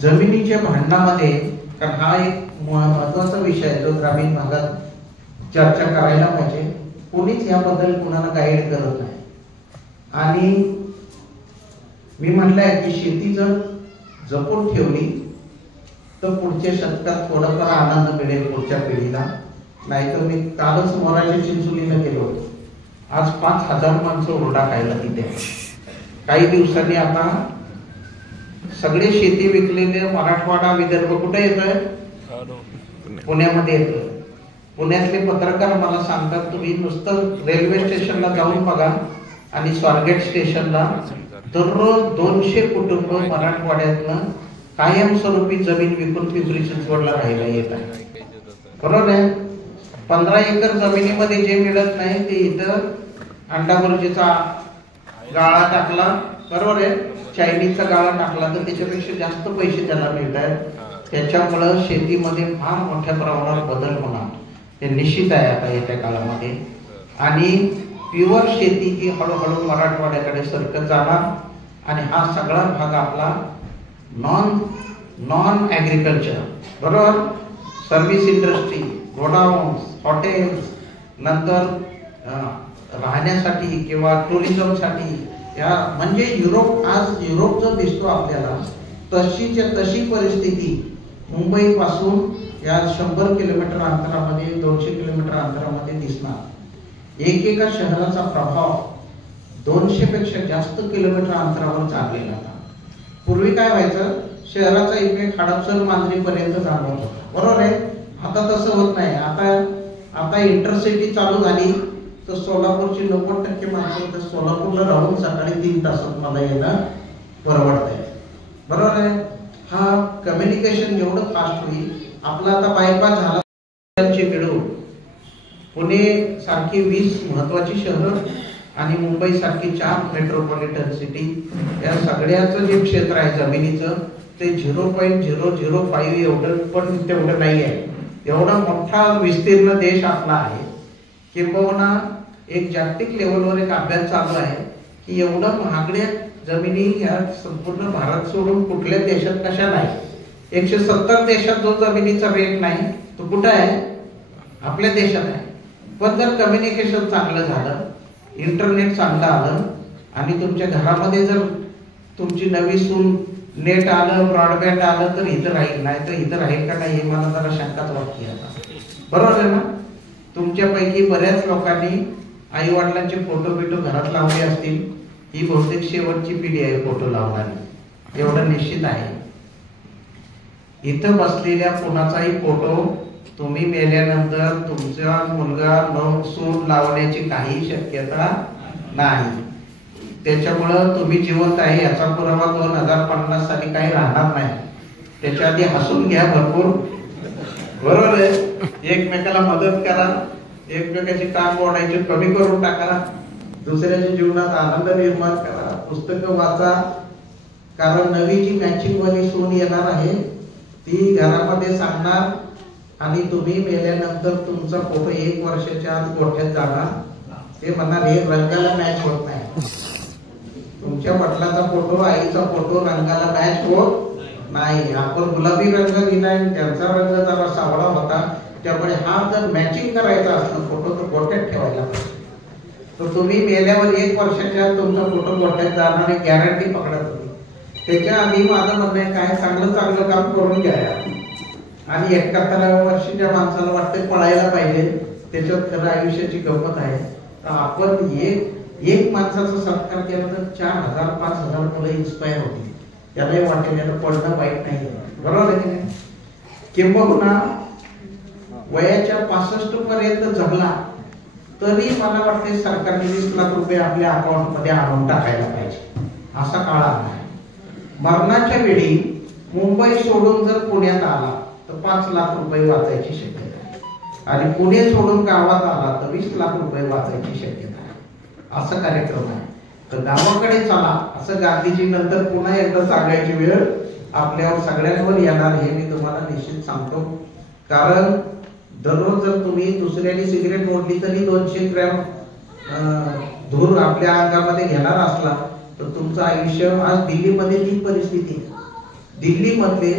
जमिनीच्या भांडणामध्ये, कारण हा एक महत्वाचा विषय आहे जो ग्रामीण भागात चर्चा करायला पाहिजे. कोणीच याबद्दल कोणाला गाईड करत नाही. आणि मी म्हटलंय की शेती जर जपून ठेवली तर पुढच्या शतकात थोडाफार आनंद मिळेल पुढच्या पिढीला. नाहीतर मी कालच मोराच्या चिंचोलीला गेलो होतो. आज 5,000 माणसं ओरडा खायला तिथे. काही दिवसांनी आता सगळे शेती विकलेले मराठवाडा विदर्भ कुठे येतोय? पुण्यामध्ये येतोय. पुण्यातले पत्रकार मला सांगतात तुम्ही नुसतं रेल्वे स्टेशनला जाऊन बघा आणि स्वारगेट स्टेशनला दररोज 200 कुटुंब मराठवाड्यातनं कायमस्वरूपी जमीन विकून पिंपरी चिंचवडला राहायला येत आहे. बरोबर आहे. 15 एकर जमिनीमध्ये जे मिळत नाही ते इथं अंडागुरुजीचा गाळा टाकला, बरोबर आहे, चायनीजचा गाळा टाकला तर त्याच्यापेक्षा जास्त पैसे त्याला मिळत आहेत. त्याच्यामुळं शेतीमध्ये फार मोठ्या प्रमाणात बदल होणार हे निश्चित आहे आता येत्या काळामध्ये. आणि प्युअर शेती ही हळूहळू मराठवाड्याकडे सरकत जाणार. आणि हा सगळा भाग आपला नॉन ॲग्रिकल्चर, बरोबर, सर्व्हिस इंडस्ट्री, गोडाऊन्स, हॉटेल्स, नंतर राहण्यासाठी किंवा टुरिझमसाठी, या म्हणजे आज युरोप जो दिसतो आपल्याला तशीच्या तशी परिस्थिती मुंबई पासून या 100 किलोमीटर अंतरामध्ये, 200 किलोमीटर अंतरामध्ये दिसणार. एकेका शहराचा प्रभाव 200 पेक्षा जास्त किलोमीटर अंतरावर चाललेला होता. पूर्वी काय व्हायचं, शहराचा इफेक्ट हडपसर मांजरीपर्यंत जाणवत होता, बरोबर आहे. आता तसं होत नाही. आता इंटरसिटी चालू झाली तर सोलापूरची 90% माणसं तर सोलापूरला राहून सकाळी 3 तासात मला यायला परवडत आहे, बरोबर आहे. हा कम्युनिकेशन एवढं फास्ट होईल. आपला आता बायपास झाला मिळून पुणे सारखी 20 महत्वाची शहरं आणि मुंबई सारखी 4 मेट्रोपॉलिटन सिटी, या सगळ्याचं जे क्षेत्र आहे जमिनीचं ते 0.005 एवढं पण तेवढं नाही आहे. एवढा मोठा विस्तीर्ण देश आपला आहे. किंबहुना एक जागतिक लेवलवर एक अभ्यास चालू आहे की एवढं महागड्या जमिनी या संपूर्ण भारत सोडून कुठल्या देशात कशा नाही. 170 देशात जो जमिनीचा रेट नाही तो कुठं आहे? आपल्या देशात आहे. पण जर कम्युनिकेशन चांगलं झालं, इंटरनेट चांगलं आलं आणि तुमच्या घरामध्ये जर तुमची नवी सून नेट आलं, ब्रॉडबँड आलं तर इथं राहील, नाही तर इथं राहील का नाही हे मला जरा शंकाच वाटते आता, बरोबर आहे ना. तुमच्यापैकी बऱ्याच लोकांनी आई वडिलांचे फोटो बिटो घरात लावले असतील. ही बहुतेक शेवटची पिढी आहे फोटो लावणारी, एवढं निश्चित आहे. इथं बसलेल्या कोणाचाही फोटो तुम्ही मेल्यानंतर तुमचा मुलगा सून लावण्याची काही शक्यता नाही. त्याच्यामुळं तुम्ही जिवंत आहे याचा पुरावा 2050 साली काही राहणार नाही. त्याच्या आधी हसून घ्या भरपूर, बरोबर आहे. एकमेकाला मदत करा, एकमेकाची काम ओढायची कमी करून टाका, दुसऱ्याच्या जीवनात आनंद निर्माण करा, पुस्तकं वाचा. कारण नवी जी मॅचिंग वाली सून येणार आहे ती घरामध्ये सांगणार आणि तुम्ही मेल्यानंतर तुमचा फोटो 1 वर्षाच्या आत गोठ्यात जाणार. ते म्हणणार हे रंगाला मॅच होत नाही. तुमच्या वडिलांचा फोटो, आईचा फोटो रंगाला मॅच होत नाही. आपण गुलाबी रंग दिलाय, त्यांचा रंग जरा सावळा होता, त्यामुळे हा जर मॅचिंग करायचा असतो फोटो तर गोठ्यात ठेवायला पाहिजे. तर तुम्ही मेल्यावर 1 वर्षाच्या तुमचा फोटो गोठ्यात जाणार ही गॅरंटी पकडा तुम्ही. त्याच्या आधी माझं म्हणणं आहे काय चांगलं काम करून घ्या. आणि 71व्या वर्षीच्या माणसाला वाटतं पळायला पाहिजे, त्याच्यात खरं आयुष्याची गंमत आहे. तर आपण एक माणसाचा सत्कार केला तर 4000-5000 मुलं इन्स्पायर होतील. त्यालाही वाटेल याला पडणं वाईट नाही, बरोबर आहे की नाही. किंबहुना वयाच्या 65 पर्यंत जगला तरी मला वाटते सरकारने 20 लाख रुपये आपल्या अकाउंट मध्ये आणून टाकायला पाहिजे. असा काळ आला आहे. मरणाच्या वेळी मुंबई सोडून जर पुण्यात आला तर 5 लाख रुपये वाचायची शक्यता आहे. आणि पुणे सोडून गावात आला तर 20 लाख रुपये वाचायची शक्यता आहे. असा कार्यक्रम आहे. तर गावाकडे चला असं गांधीजी नंतर पुन्हा एकदा सांगायची वेळ आपल्यावर सगळ्यांवर येणार हे मी तुम्हाला निश्चित सांगतो. कारण दररोज जर तुम्ही दुसऱ्याने सिगरेट ओढली तरी 200 ग्रॅम धूर आपल्या अंगामध्ये घेणार असला तर तुमचं आयुष्य, आज दिल्लीमध्ये ती परिस्थिती, दिल्लीमधले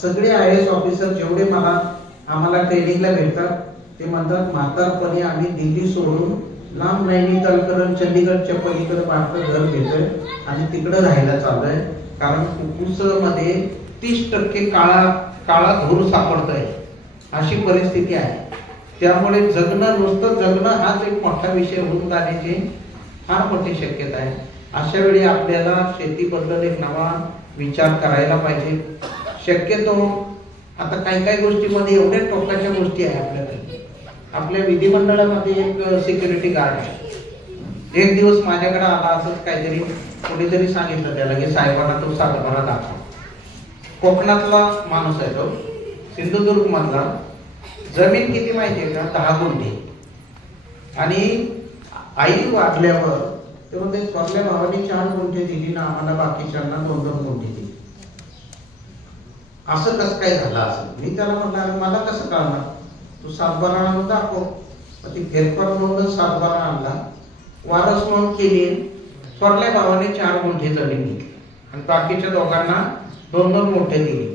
सगळे IAS ऑफिसर जेवढे आम्हाला ट्रेनिंगला भेटतात ते म्हणतात म्हातारपणी आम्ही दिल्ली सोडून लांब नैनिताल करून चंदीगडच्या पलीकडे आपलं घर घेतोय आणि तिकडे राहायला चाललोय, कारण फुफ्फुसामध्ये 30% काळा धूर सापडतोय, अशी परिस्थिती आहे. त्यामुळे जगणं, नुसतं जगणं हाच एक मोठा विषय होऊन जाण्याची फार मोठी शक्यता आहे. अशा वेळी आपल्याला शेतीबद्दल एक नवा विचार करायला पाहिजे. शक्यतो आता काही गोष्टीमध्ये एवढ्या टोकाच्या गोष्टी आहे आपल्याकडे. आपल्या विधिमंडळामध्ये एक सिक्युरिटी गार्ड आहे. एक दिवस माझ्याकडे आला, असंच काहीतरी कोणीतरी सांगितलं त्याला की साहेबांना तो सातबारा दाखव. कोकणातला माणूस आहे तो, सिंधुदुर्ग मधला. जमीन किती माहितीये का? 10 गुंठे. आणि आई वाढल्यावर तेव्हा ते स्वतःच्या भावाने 4 गुंठे दिली ना, आम्हाला बाकीच्यांना 2-2 गुंठे दिली. असं कसं काय झालं असं? मी त्याला म्हटलं मला कसं कळणार, तू सातबारा आणून दाखव. ती फेरफार नोंद सातबारा आणला, वारस नोंद केली, स्वतःच्या भावाने 4 गुंठे जमीन घेतली आणि बाकीच्या दोघांना 2-2 गुंठे दिली.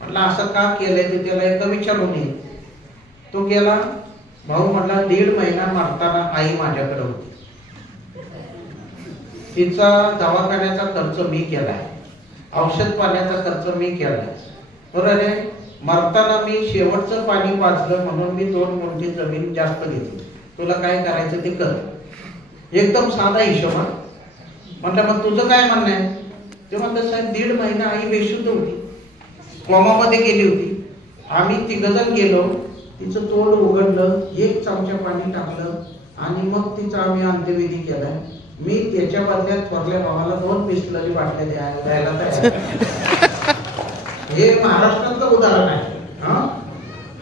म्हटलं असं का केलंय ते त्याला एकदा विचारून ये. तो गेला, भाऊ म्हटला 1.5 महिना मरताना आई माझ्याकडे होती, तिचा दवाखान्याचा खर्च मी केलाय, औषध पाण्याचा खर्च मी केलाय, बरोबर आहे. मरताना मी शेवटचं पाणी पाजलं म्हणून मी 2 गुंठे जमीन जास्त घेतली, तुला काय करायचं ते कर. एकदम साधा हिशोब. म्हटलं मग तुझं काय म्हणणं आहे? ते म्हणतात साहेब 1.5 महिना आई बेशुद्ध होती, कोमामध्ये गेली होती. आम्ही 3 जण गेलो, तिचं तोंड उघडलं, 1 चमचा पाणी टाकलं आणि मग तिचा आम्ही अंत्यविधी केलाय. मी त्याच्या बदल्यात थोरल्या भावाला 2 पिस्तुलाची बाटल्या द्यायला तयार. हे महाराष्ट्रातलं उदाहरण आहे.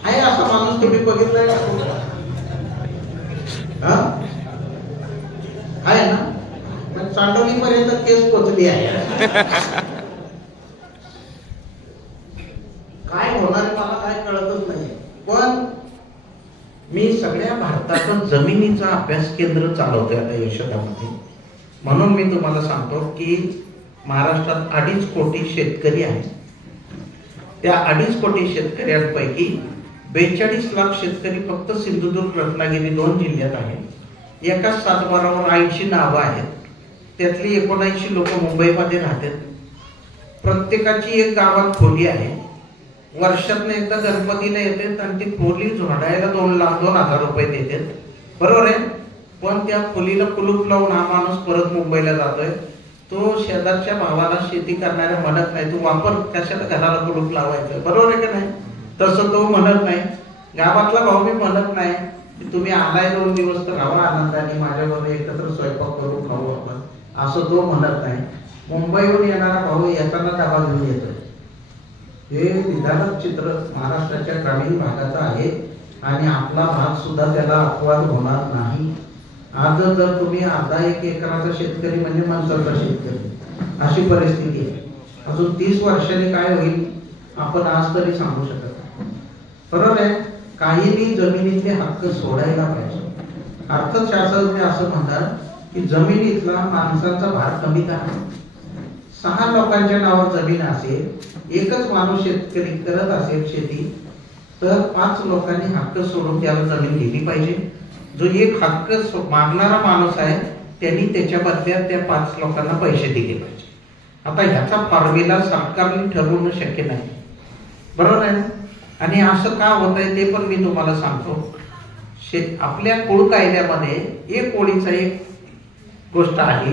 आहे असा माणूस तुम्ही बघितलाय का? आहे ना? चांडोली पर्यंत केस पोचली आहे. काय होणार मला काय कळतच नाही. पण मी सगळ्या भारताचं जमिनीचा अभ्यास केंद्र चालवतोय आता यशोदामध्ये. म्हणून मी तुम्हाला सांगतो की महाराष्ट्रात 2.5 कोटी शेतकरी आहेत. त्या 2.5 कोटी शेतकऱ्यांपैकी 42 लाख शेतकरी फक्त सिंधुदुर्ग, रत्नागिरी 2 जिल्ह्यात आहेत. एकाच सातबारावर 80 नावं आहेत. त्यातली 79 लोक मुंबईमध्ये राहतात. प्रत्येकाची एक गावात खोली आहे. वर्षातनं एकदा गणपतीला येतात आणि ती खोली झोडायला 2,00,000 रुपये देतात, बरोबर आहे. पण त्या खोलीला कुलूप लावून हा माणूस परत मुंबईला जातोय. तो शेजारच्या भावाला शेती करणाऱ्या म्हणत नाही, तू वापर, कशाला घराला कुलूप लावायचं, बरोबर आहे का नाही? तसं तो म्हणत नाही. गावातला भाऊ मी म्हणत नाही की तुम्ही आलाय 2 दिवस तर राहा आनंदाने, माझ्याबरोबर एकत्र स्वयंपाक करून खाऊ आपण, असं तो म्हणत नाही. मुंबईहून येणारा भाऊ येताना डबा घेऊन येतोय. हे विधानक चित्र महाराष्ट्राच्या ग्रामीण भागाचं आहे आणि आपला भाग सुद्धा त्याला अपवाद होणार नाही. आज जर तुम्ही अर्धा 1 एकराचा शेतकरी म्हणजे माणसाचा शेतकरी, अशी परिस्थिती आहे. अजून 30 वर्षांनी काय होईल आपण आज तरी सांगू शकत नाही, बरोबर आहे. काहीही जमिनीतले हक्क सोडायला पाहिजे. अर्थशास्त्रज्ञ असं म्हणतात की जमिनीतला माणसाचा भार कमी करा. 6 लोकांच्या नावावर जमीन असेल, एकच माणूस शेतकरी करत असेल शेती, तर 5 लोकांनी हक्क सोडून त्याला जमीन दिली पाहिजे. जो एक हक्क मागणारा माणूस आहे त्यांनी त्याच्या बदल्यात त्या 5 लोकांना पैसे दिले पाहिजे. आता ह्याचा फॉर्म्युला सरकारने ठरवणं शक्य नाही, बरोबर आहे. आणि असं का होत आहे ते पण मी तुम्हाला सांगतो. आपल्या कुळ कायद्यामध्ये एक ओळीचा एक गोष्ट आहे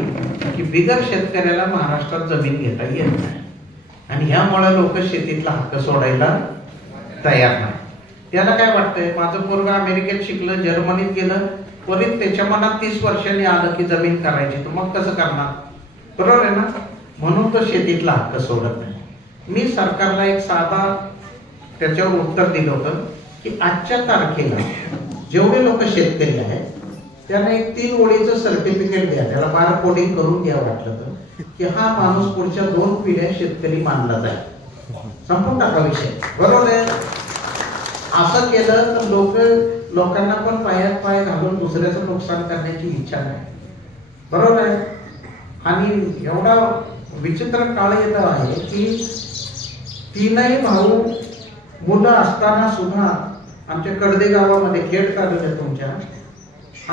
की बिगर शेतकऱ्याला महाराष्ट्रात जमीन घेता येत नाही आणि ह्यामुळे लोक शेतीतला हक्क सोडायला तयार नाही. त्याला काय वाटतंय, माझं पोरगा अमेरिकेत शिकलं, जर्मनीत गेलं, परत त्याच्या मनात 30 वर्षांनी आलं की जमीन करायची, तर मग कसं करणार, बरोबर आहे ना. म्हणून तो शेतीतला हक्क सोडत नाही. मी सरकारला एक साधा त्याच्यावर उत्तर दिलं होतं की आजच्या तारखेला जेवढे लोक शेतकरी आहेत त्यांना एक 3 ओळीचं सर्टिफिकेट द्या, त्याला बार कोडिंग करून द्या वाटलं तर, की हा माणूस पुढच्या 2 पिढ्या शेतकरी मानला जाईल. संपून टाका विषय, बरोबर आहे. असं केलं तर लोकांना पण पायात पाय घालून दुसऱ्याचं नुकसान करण्याची इच्छा नाही, बरोबर आहे. आणि एवढा विचित्र काळ येत आहे की तीनही भाऊ मुलं असताना सुद्धा आमच्या कडदे गावामध्ये खेड तालुक्यात तुमच्या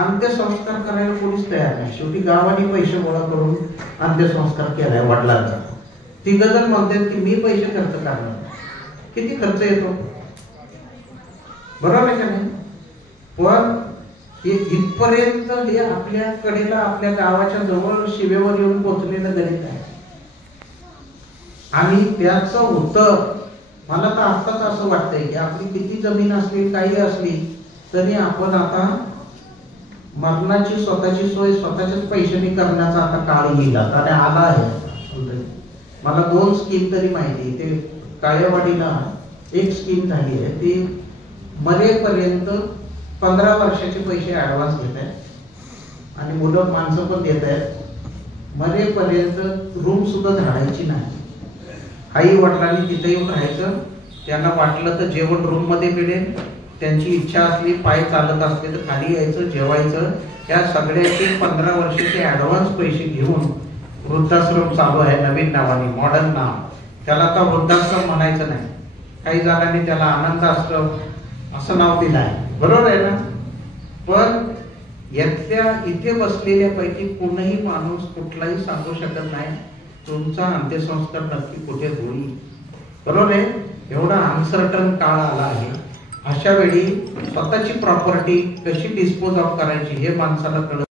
अंत्यसंस्कार करायला कोणीच तयार नाही. शेवटी गावाने पैसे गोळा करून अंत्यसंस्कार केलाय वडिलांचा. तिघ जण म्हणतात की मी पैसे खर्च करणार. किती खर्च येतो बरोबर आहे का नाही? पण हे इथपर्यंत हे आपल्या कडेला आपल्या गावाच्या जवळ शिवेवर येऊन पोहोचलेलं गणित आहे. आणि त्याचं उत्तर मला तर आत्ताच असं वाटतंय की आपली किती जमीन असली काही असली तरी आपण आता मरणाची स्वतःची सोय स्वतःच्याच पैशाने करण्याचा आता काळ येईल आता आणि आला आहे. मला 2 स्कीम तरी माहिती. ते काळेवाडीला एक स्कीम झाली आहे ती मरेपर्यंत 15 वर्षाचे पैसे ऍडव्हान्स घेत आहेत आणि मुलं माणसं पण देत आहेत. मरेपर्यंत रूम सुद्धा झाडायची नाही. आई वडिलांनी तिथे येऊन राहायचं. त्यांना वाटलं तर जेवण रूम मध्ये मिळेल. त्यांची इच्छा असली पाय चालत असले तर खाली यायचं जेवायचं. या सगळ्याचे 15 वर्षाचे ऍडव्हान्स पैसे घेऊन वृद्धाश्रम चालू आहे नवीन नावाने मॉडर्न नाव. त्याला आता वृद्धाश्रम म्हणायचं नाही. काही जणांनी त्याला आनंद आश्रम असं नाव दिलं आहे बरोबर आहे ना. पण यातल्या इथे बसलेल्यापैकी कोणीही माणूस कुठलाही सांगू शकत नाही तुमचा अंत्यसंस्कार नक्की कुठे होईल बरोबर आहे. एवढा अनसर्टन काळ आला आहे. अशा वेळी स्वतःची प्रॉपर्टी कशी डिस्पोज ऑफ करायची हे माणसाला कळत